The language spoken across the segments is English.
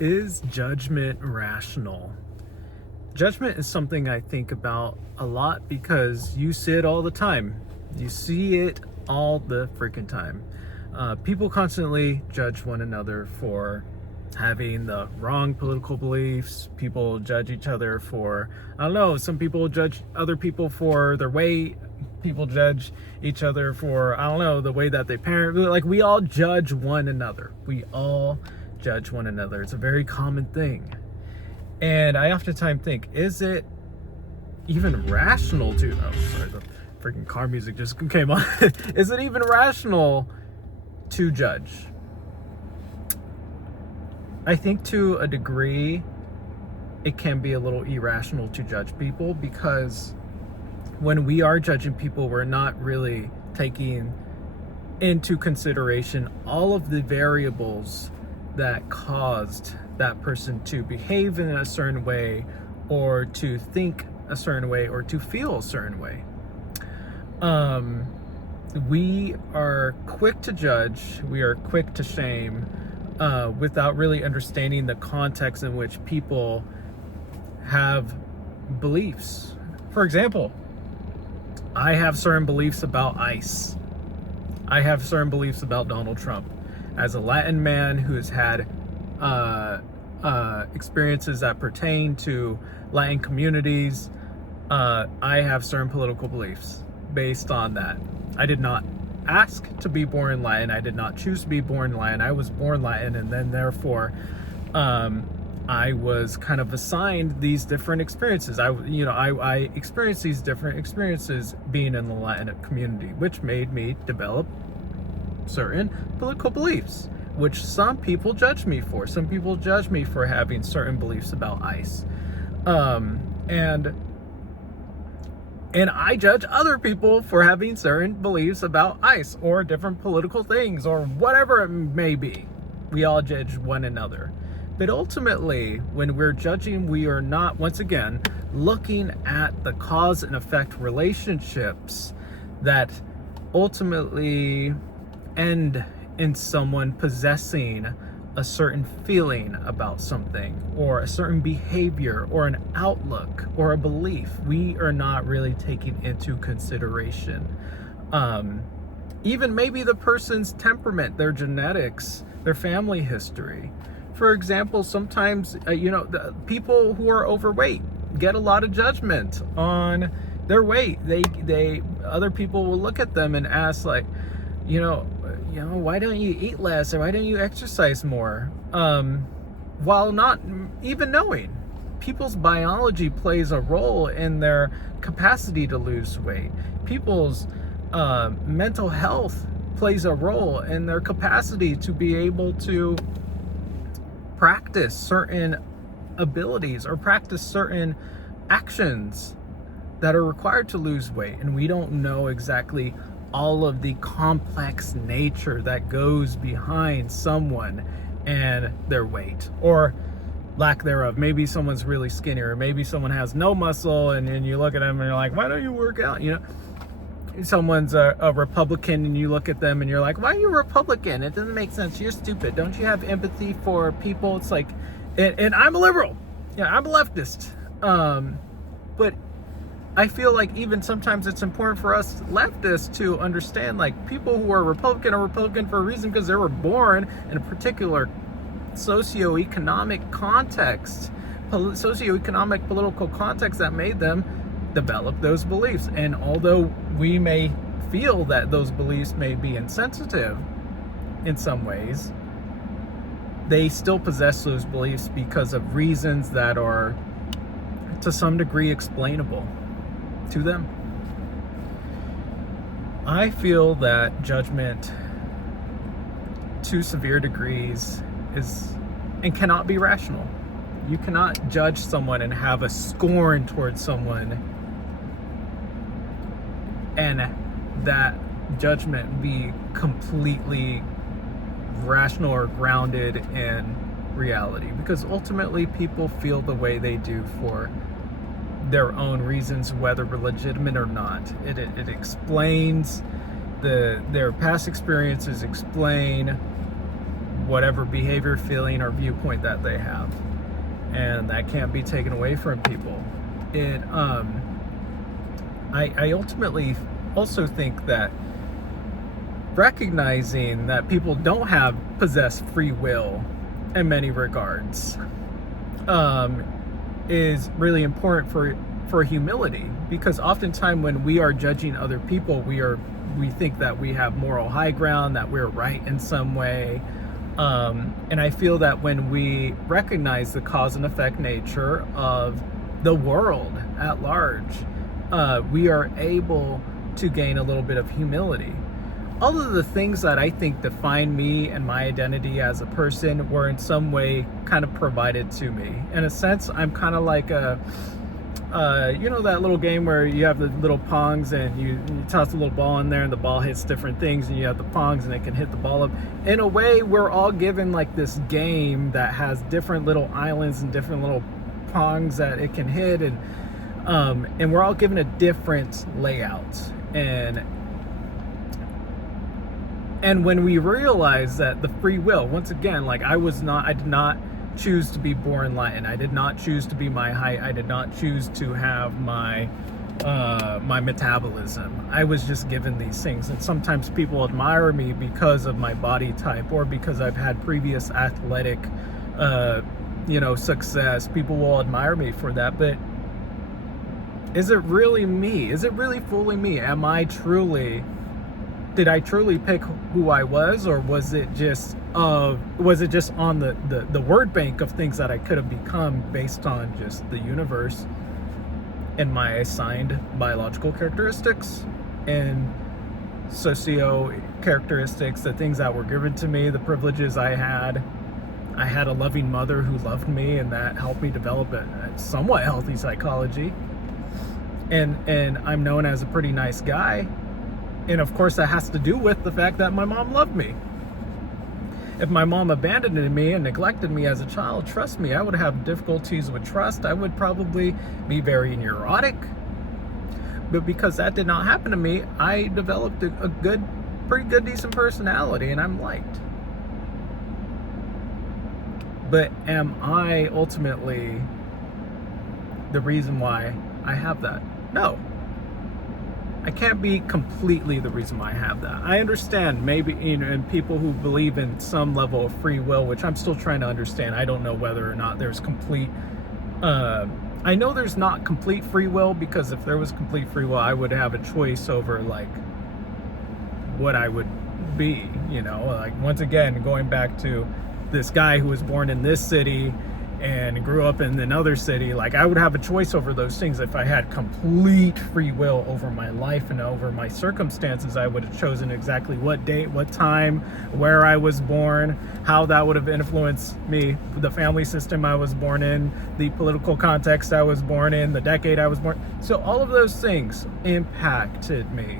Is judgment rational? Judgment is something I think about a lot because you see it all the time. You see it all the freaking time. People constantly judge one another for having the wrong political beliefs. People judge each other for, I don't know, some people judge other people for their weight. People judge each other for, I don't know, the way that they parent. Like, we all judge one another. We all judge one another. It's a very common thing. And I oftentimes think, is it even rational to, oh, sorry, the freaking car music just came on. Is it even rational to judge? I think to a degree, it can be a little irrational to judge people because when we are judging people, we're not really taking into consideration all of the variables that caused that person to behave in a certain way or to think a certain way or to feel a certain way. We are quick to judge, we are quick to shame, without really understanding the context in which people have beliefs. For example, I have certain beliefs about ICE. I have certain beliefs about Donald Trump. As a Latin man who has had experiences that pertain to Latin communities, I have certain political beliefs based on that. I did not ask to be born Latin. I did not choose to be born Latin. I was born Latin, and then therefore I was kind of assigned these different experiences. I experienced these different experiences being in the Latin community, which made me develop certain political beliefs, which some people judge me for. Some people judge me for having certain beliefs about ICE. And I judge other people for having certain beliefs about ICE or different political things or whatever it may be. We all judge one another. But ultimately, when we're judging, we are not, once again, looking at the cause and effect relationships that ultimately end in someone possessing a certain feeling about something or a certain behavior or an outlook or a belief. We are not really taking into consideration even maybe the person's temperament, their genetics, their family history. For example, sometimes the people who are overweight get a lot of judgment on their weight. They other people will look at them and ask, like, why don't you eat less or why don't you exercise more? While not even knowing people's biology plays a role in their capacity to lose weight. People's mental health plays a role in their capacity to be able to practice certain abilities or practice certain actions that are required to lose weight. And we don't know exactly all of the complex nature that goes behind someone and their weight or lack thereof. Maybe someone's really skinny, or maybe someone has no muscle, and you look at them and you're like, why don't you work out? Someone's a Republican and you look at them and you're like, why are you a Republican? It doesn't make sense. You're stupid. Don't you have empathy for people? It's like, and I'm a liberal. Yeah, I'm a leftist. But I feel like even sometimes it's important for us leftists to understand, like, people who are Republican for a reason because they were born in a particular socioeconomic context, socioeconomic political context that made them develop those beliefs. And although we may feel that those beliefs may be insensitive in some ways, they still possess those beliefs because of reasons that are to some degree explainable to them. I feel that judgment to severe degrees is and cannot be rational. You cannot judge someone and have a scorn towards someone and that judgment be completely rational or grounded in reality, because ultimately people feel the way they do for their own reasons, whether legitimate or not. It explains their past experiences, explain whatever behavior, feeling, or viewpoint that they have. And that can't be taken away from people. I ultimately also think that recognizing that people don't have possessed free will in many regards is really important for humility, because oftentimes when we are judging other people, we think that we have moral high ground, that we're right in some way. And I feel that when we recognize the cause and effect nature of the world at large, we are able to gain a little bit of humility. All of the things that I think define me and my identity as a person were in some way kind of provided to me. In a sense, I'm kind of like you know that little game where you have the little pongs and you toss a little ball in there and the ball hits different things, and you have the pongs and it can hit the ball up. In a way, we're all given like this game that has different little islands and different little pongs that it can hit, and we're all given a different layout. And when we realize that the free will, once again, like I did not choose to be born Latin. I did not choose to be my height. I did not choose to have my metabolism. I was just given these things. And sometimes people admire me because of my body type, or because I've had previous athletic success. People will admire me for that. But is it really me? Is it really fully me? Did I truly pick who I was, or was it just on the word bank of things that I could have become based on just the universe and my assigned biological characteristics and socio characteristics, the things that were given to me, the privileges I had? I had a loving mother who loved me, and that helped me develop a somewhat healthy psychology. And I'm known as a pretty nice guy. And of course, that has to do with the fact that my mom loved me. If my mom abandoned me and neglected me as a child, trust me, I would have difficulties with trust. I would probably be very neurotic. But because that did not happen to me, I developed a pretty good, decent personality, and I'm liked. But am I ultimately the reason why I have that? No. I can't be completely the reason why I have that. I understand maybe, and people who believe in some level of free will, which I'm still trying to understand. I don't know whether or not there's complete, I know there's not complete free will, because if there was complete free will, I would have a choice over like what I would be, like once again, going back to this guy who was born in this city and grew up in another city, like I would have a choice over those things. If I had complete free will over my life and over my circumstances, I would have chosen exactly what date, what time, where I was born, how that would have influenced me, the family system I was born in, the political context I was born in, the decade I was born. So all of those things impacted me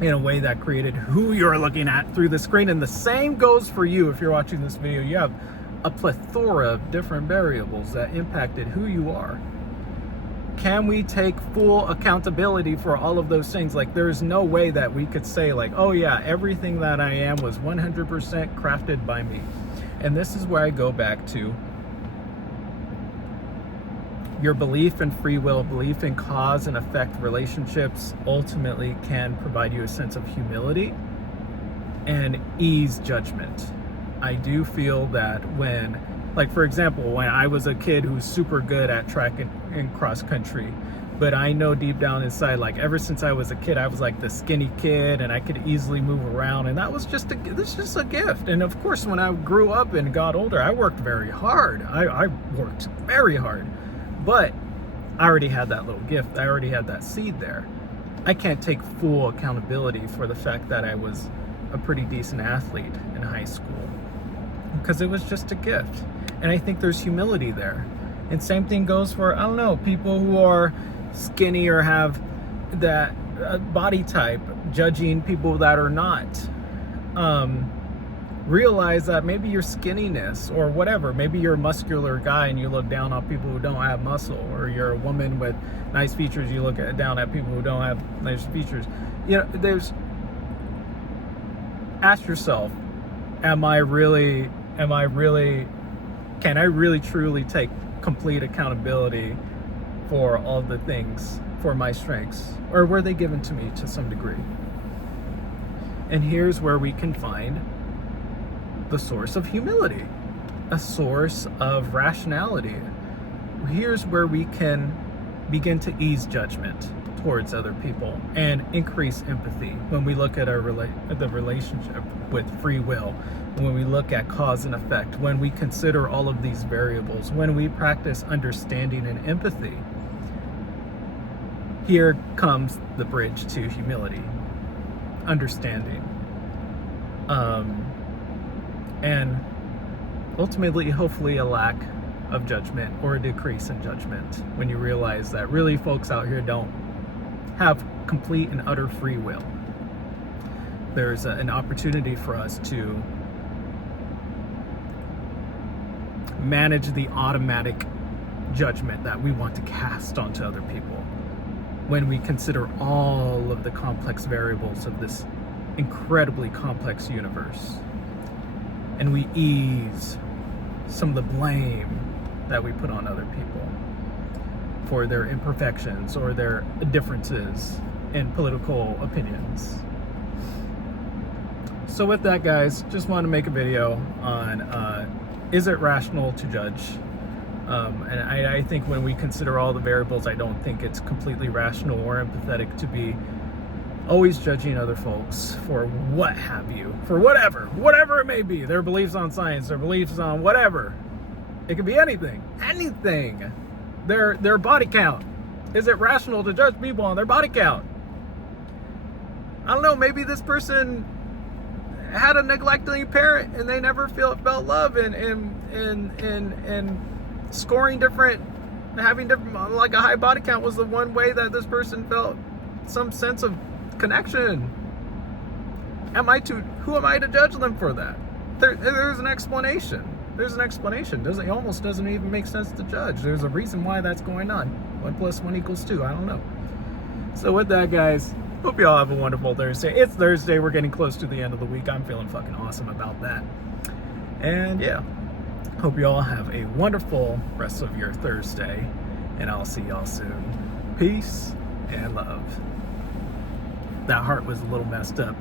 in a way that created who you're looking at through the screen. And the same goes for you. If you're watching this video, you have a plethora of different variables that impacted who you are. Can we take full accountability for all of those things? Like, there's no way that we could say like, oh yeah, everything that I am was 100% crafted by me. And this is where I go back to your belief in free will, belief in cause and effect relationships ultimately can provide you a sense of humility and ease judgment. I do feel that when, like for example, when I was a kid who's super good at track and cross country, but I know deep down inside, like ever since I was a kid, I was like the skinny kid and I could easily move around, and that was just a gift. And of course, when I grew up and got older, I worked very hard. I worked very hard, but I already had that little gift. I already had that seed there. I can't take full accountability for the fact that I was a pretty decent athlete in high school, because it was just a gift. And I think there's humility there. And same thing goes for, I don't know, people who are skinny or have that body type, judging people that are not. Realize that maybe your skinniness or whatever, maybe you're a muscular guy and you look down on people who don't have muscle, or you're a woman with nice features, you look down at people who don't have nice features. Ask yourself, Am I really, can I really truly take complete accountability for all the things, for my strengths? Or were they given to me to some degree? And here's where we can find the source of humility, a source of rationality. Here's where we can begin to ease judgment towards other people and increase empathy when we look at the relationship with free will, when we look at cause and effect, when we consider all of these variables, when we practice understanding and empathy. Here comes the bridge to humility, understanding, and ultimately, hopefully, a lack of judgment or a decrease in judgment when you realize that really folks out here don't have complete and utter free will. There's an opportunity for us to manage the automatic judgment that we want to cast onto other people when we consider all of the complex variables of this incredibly complex universe, and we ease some of the blame that we put on other people for their imperfections or their differences in political opinions. So with that, guys, just want to make a video on is it rational to judge? And I think when we consider all the variables, I don't think it's completely rational or empathetic to be always judging other folks for what have you, for whatever it may be, their beliefs on science, their beliefs on whatever. It could be anything. Their body count. Is it rational to judge people on their body count? I don't know, maybe this person had a neglecting parent and they never felt love, and scoring different, having different, like a high body count was the one way that this person felt some sense of connection. Who am I to judge them for that? There's an explanation. It almost doesn't even make sense to judge. There's a reason why that's going on. 1 + 1 = 2. I don't know. So with that, guys, hope you all have a wonderful Thursday. It's Thursday. We're getting close to the end of the week. I'm feeling fucking awesome about that. And yeah, hope you all have a wonderful rest of your Thursday. And I'll see y'all soon. Peace and love. That heart was a little messed up.